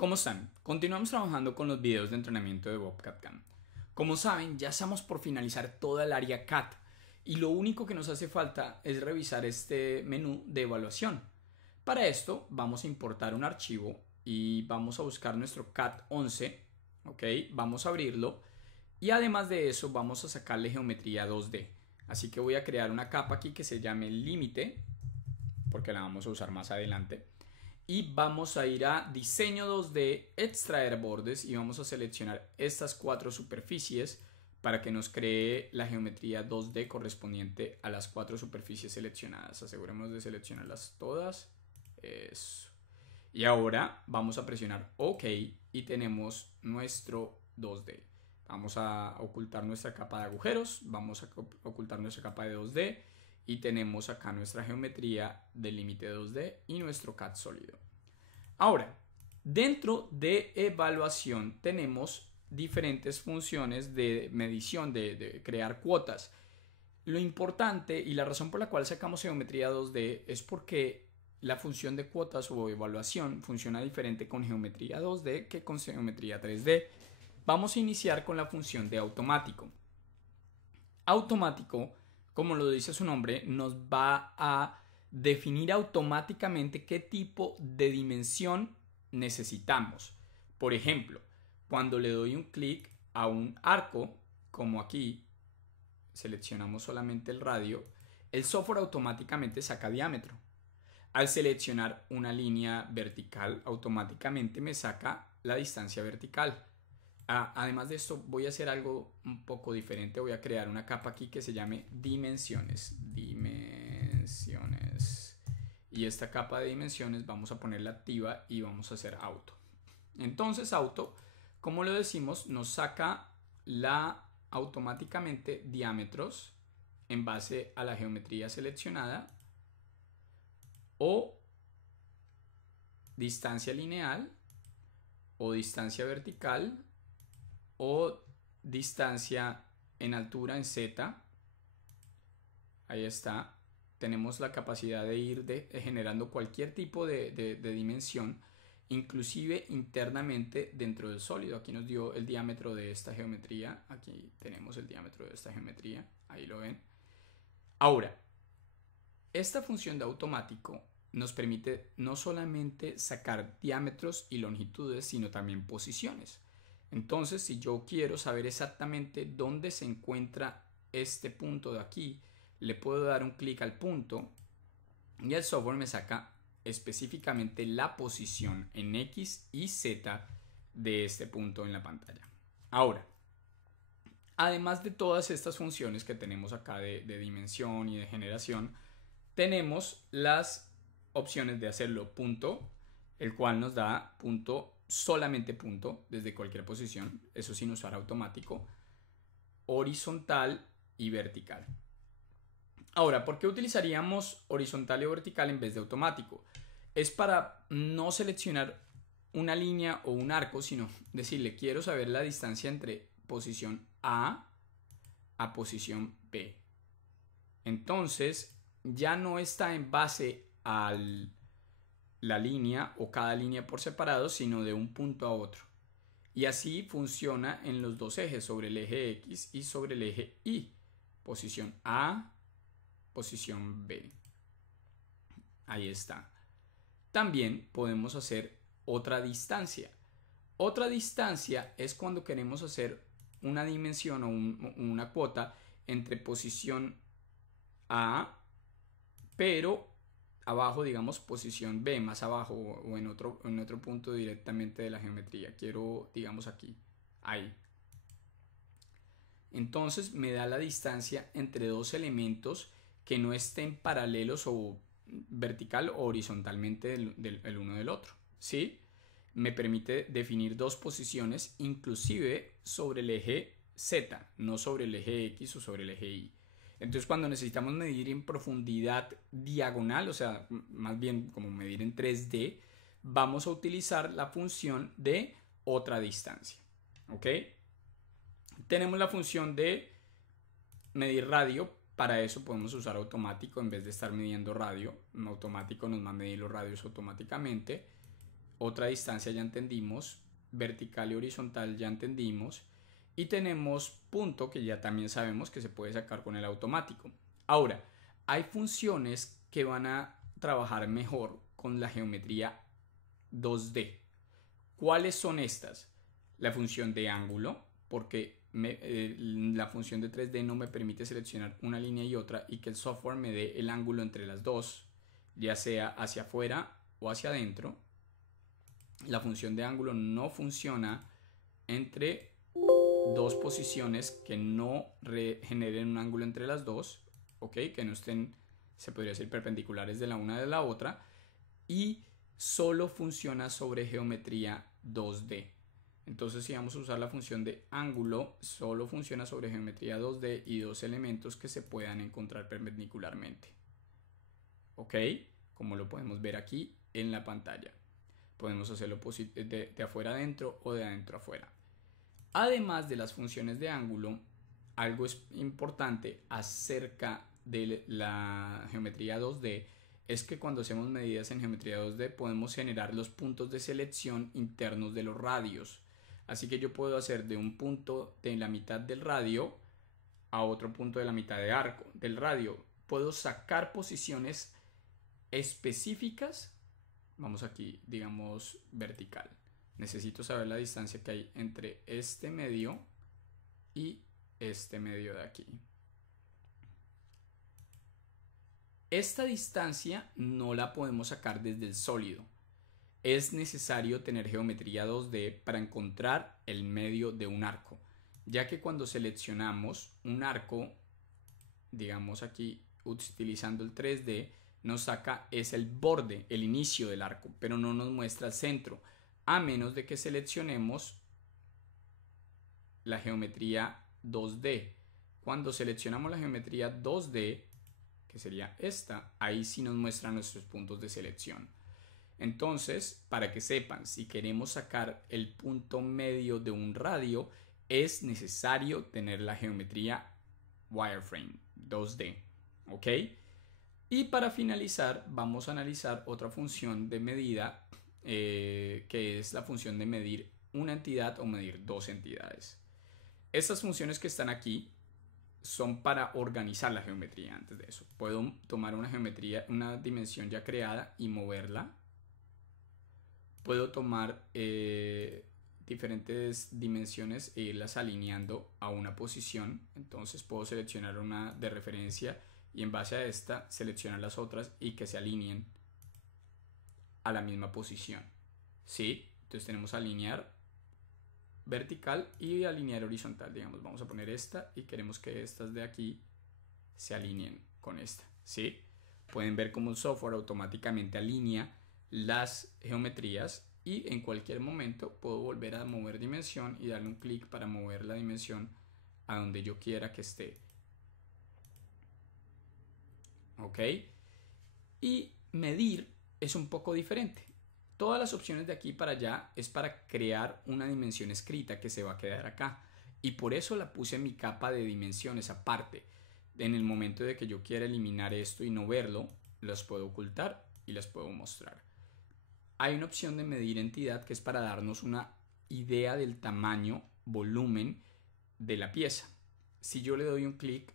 ¿Cómo están? Continuamos trabajando con los videos de entrenamiento de Bobcat Cam. Como saben, ya estamos por finalizar toda el área CAT y lo único que nos hace falta es revisar este menú de evaluación. Para esto vamos a importar un archivo y vamos a buscar nuestro CAT 11, ¿ok? Vamos a abrirlo y además de eso vamos a sacarle geometría 2D. Así que voy a crear una capa aquí que se llame límite, porque la vamos a usar más adelante. Y vamos a ir a diseño 2D, extraer bordes y vamos a seleccionar estas 4 superficies para que nos cree la geometría 2D correspondiente a las 4 superficies seleccionadas. Aseguremos de seleccionarlas todas. Eso. Y ahora vamos a presionar OK y tenemos nuestro 2D. Vamos a ocultar nuestra capa de agujeros, vamos a ocultar nuestra capa de 2D y tenemos acá nuestra geometría del límite 2D y nuestro CAT sólido. Ahora, dentro de evaluación tenemos diferentes funciones de medición, de crear cuotas. Lo importante y la razón por la cual sacamos geometría 2D es porque la función de cuotas o evaluación funciona diferente con geometría 2D que con geometría 3D. Vamos a iniciar con la función de automático. Automático, como lo dice su nombre, nos va a definir automáticamente qué tipo de dimensión necesitamos. Por ejemplo, cuando le doy un clic a un arco, como aquí, seleccionamos solamente el radio, el software automáticamente saca diámetro. Al seleccionar una línea vertical, automáticamente me saca la distancia vertical. Además de esto, voy a hacer algo un poco diferente. Voy a crear una capa aquí que se llame dimensiones. Y esta capa de dimensiones vamos a ponerla activa y vamos a hacer auto. Entonces auto, como lo decimos, nos saca automáticamente diámetros en base a la geometría seleccionada o distancia lineal o distancia vertical o distancia en altura en Z. Ahí está. Tenemos la capacidad de ir generando cualquier tipo de dimensión, inclusive internamente dentro del sólido. Aquí nos dio el diámetro de esta geometría. Aquí tenemos el diámetro de esta geometría. Ahí lo ven. Ahora, esta función de automático nos permite no solamente sacar diámetros y longitudes, sino también posiciones. Entonces, si yo quiero saber exactamente dónde se encuentra este punto de aquí, le puedo dar un clic al punto y el software me saca específicamente la posición en X y Z de este punto en la pantalla. Ahora, además de todas estas funciones que tenemos acá de dimensión y de generación, tenemos las opciones de hacerlo punto, el cual nos da punto, solamente punto, desde cualquier posición, eso sin usar automático, horizontal y vertical. Ahora, ¿por qué utilizaríamos horizontal y vertical en vez de automático? Es para no seleccionar una línea o un arco, sino decirle, quiero saber la distancia entre posición A a posición B. Entonces, ya no está en base a la línea o cada línea por separado, sino de un punto a otro. Y así funciona en los dos ejes, sobre el eje X y sobre el eje Y. Posición A, posición B. Ahí está. También podemos hacer otra distancia. Otra distancia es cuando queremos hacer una dimensión o una cuota entre posición A, pero abajo, digamos, posición B, más abajo o en otro punto directamente de la geometría. Quiero, digamos, aquí, ahí. Entonces me da la distancia entre dos elementos que no estén paralelos o vertical o horizontalmente el uno del otro, ¿sí? Me permite definir dos posiciones inclusive sobre el eje Z, no sobre el eje X o sobre el eje Y. Entonces cuando necesitamos medir en profundidad diagonal, o sea, más bien como medir en 3D, vamos a utilizar la función de otra distancia, ¿ok? Tenemos la función de medir radio. Para eso podemos usar automático en vez de estar midiendo radio. En automático nos va a medir los radios automáticamente. otra distancia ya entendimos, vertical y horizontal ya entendimos, y tenemos punto que ya también sabemos que se puede sacar con el automático. Ahora, hay funciones que van a trabajar mejor con la geometría 2D. ¿Cuáles son estas? La función de ángulo, porque la función de 3D no me permite seleccionar una línea y otra y que el software me dé el ángulo entre las dos, ya sea hacia afuera o hacia adentro. La función de ángulo no funciona entre dos posiciones que no generen un ángulo entre las dos, ¿ok? Que no estén, se podría decir, perpendiculares de la una de la otra, y solo funciona sobre geometría 2D. Entonces, si vamos a usar la función de ángulo, solo funciona sobre geometría 2D y dos elementos que se puedan encontrar perpendicularmente. ¿Ok? Como lo podemos ver aquí en la pantalla. Podemos hacerlo de afuera adentro o de adentro afuera. Además de las funciones de ángulo, algo es importante acerca de la geometría 2D es que cuando hacemos medidas en geometría 2D podemos generar los puntos de selección internos de los radios. Así que yo puedo hacer de un punto de la mitad del radio a otro punto de la mitad de arco del radio. Puedo sacar posiciones específicas. Vamos aquí, digamos, vertical. Necesito saber la distancia que hay entre este medio y este medio de aquí. Esta distancia no la podemos sacar desde el sólido. Es necesario tener geometría 2D para encontrar el medio de un arco, ya que cuando seleccionamos un arco, digamos aquí utilizando el 3D, nos saca es el borde, el inicio del arco, pero no nos muestra el centro, a menos de que seleccionemos la geometría 2D. Cuando seleccionamos la geometría 2D, que sería esta, ahí sí nos muestra nuestros puntos de selección. Entonces, para que sepan, si queremos sacar el punto medio de un radio, es necesario tener la geometría wireframe 2D, ¿ok? Y para finalizar, vamos a analizar otra función de medida, que es la función de medir una entidad o medir dos entidades. Estas funciones que están aquí son para organizar la geometría. Antes de eso, puedo tomar una geometría, una dimensión ya creada y moverla. Puedo tomar diferentes dimensiones e irlas alineando a una posición. Entonces puedo seleccionar una de referencia y en base a esta seleccionar las otras y que se alineen a la misma posición. ¿Sí? Entonces tenemos alinear vertical y alinear horizontal. Digamos, vamos a poner esta y queremos que estas de aquí se alineen con esta. ¿Sí? Pueden ver cómo el software automáticamente alinea las geometrías y en cualquier momento puedo volver a mover dimensión y darle un clic para mover la dimensión a donde yo quiera que esté. ¿Ok? Y medir es un poco diferente. Todas las opciones de aquí para allá es para crear una dimensión escrita que se va a quedar acá. Y por eso la puse en mi capa de dimensiones aparte. En el momento de que yo quiera eliminar esto y no verlo, las puedo ocultar y las puedo mostrar. Hay una opción de medir entidad que es para darnos una idea del tamaño, volumen de la pieza. Si yo le doy un clic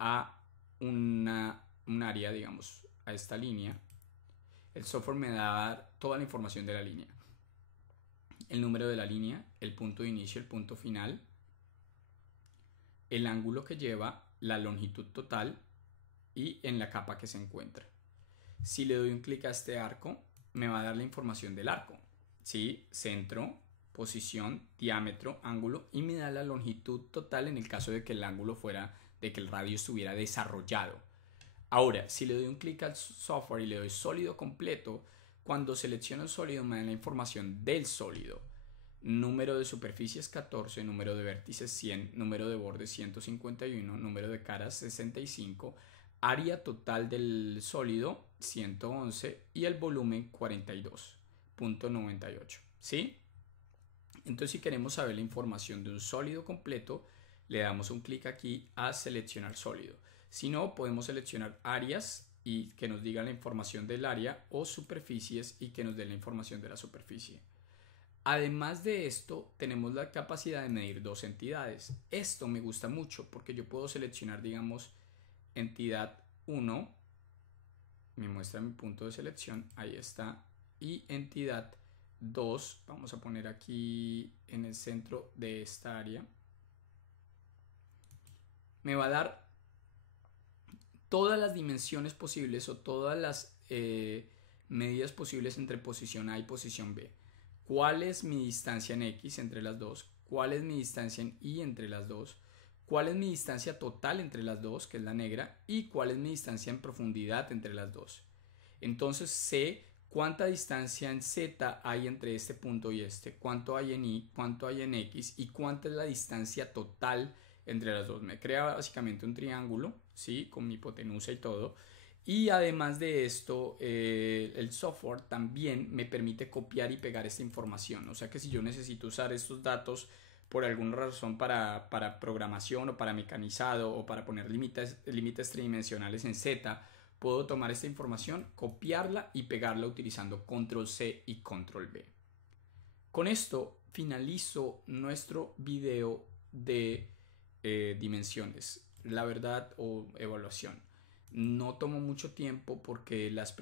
a un área, digamos, a esta línea, el software me da toda la información de la línea. El número de la línea, el punto de inicio, el punto final, el ángulo que lleva, la longitud total y en la capa que se encuentra. Si le doy un clic a este arco, me va a dar la información del arco, ¿sí? Centro, posición, diámetro, ángulo y me da la longitud total en el caso de que el ángulo fuera, de que el radio estuviera desarrollado. Ahora, si le doy un clic al software y le doy sólido completo, cuando selecciono el sólido me da la información del sólido. Número de superficies 14, número de vértices 100, número de bordes 151, número de caras 65, área total del sólido 111 y el volumen 42.98. ¿Sí? Entonces, si queremos saber la información de un sólido completo, le damos un clic aquí a seleccionar sólido. Si no, podemos seleccionar áreas y que nos diga la información del área, o superficies y que nos dé la información de la superficie. Además de esto, tenemos la capacidad de medir dos entidades. Esto me gusta mucho porque yo puedo seleccionar, digamos, entidad 1, me muestra mi punto de selección, ahí está, y entidad 2, vamos a poner aquí en el centro de esta área, me va a dar todas las dimensiones posibles o todas las medidas posibles entre posición A y posición B. ¿Cuál es mi distancia en X entre las dos? ¿Cuál es mi distancia en Y entre las dos? ¿Cuál es mi distancia total entre las dos, que es la negra? ¿Y cuál es mi distancia en profundidad entre las dos? Entonces sé cuánta distancia en Z hay entre este punto y este, cuánto hay en Y, cuánto hay en X y cuánta es la distancia total entre las dos. Me crea básicamente un triángulo, ¿sí? Con mi hipotenusa y todo. Y además de esto, el software también me permite copiar y pegar esta información. O sea que si yo necesito usar estos datos por alguna razón para programación o para mecanizado o para poner límites tridimensionales en Z, puedo tomar esta información, copiarla y pegarla utilizando control C y control V. Con esto finalizo nuestro video de dimensiones, la verdad, o evaluación. No tomo mucho tiempo porque las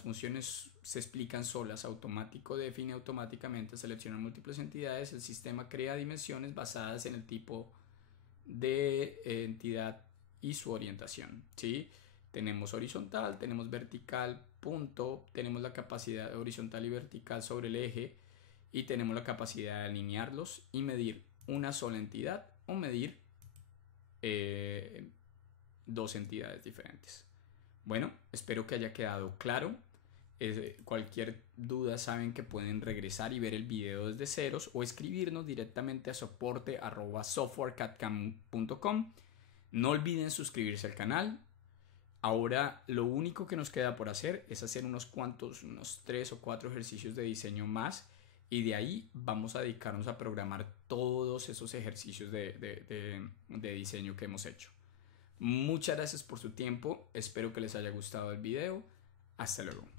funciones se explican solas. Automático define automáticamente, selecciona múltiples entidades, el sistema crea dimensiones basadas en el tipo de entidad y su orientación, ¿sí? Tenemos horizontal, tenemos vertical, punto, tenemos la capacidad horizontal y vertical sobre el eje y tenemos la capacidad de alinearlos y medir una sola entidad o medir dos entidades diferentes. Bueno, espero que haya quedado claro. Cualquier duda saben que pueden regresar y ver el video desde ceros o escribirnos directamente a soporte@softwarecadcam.com. No olviden suscribirse al canal. Ahora lo único que nos queda por hacer es hacer unos 3 o 4 ejercicios de diseño más, y de ahí vamos a dedicarnos a programar todos esos ejercicios de diseño que hemos hecho. Muchas gracias por su tiempo, espero que les haya gustado el video. Hasta luego.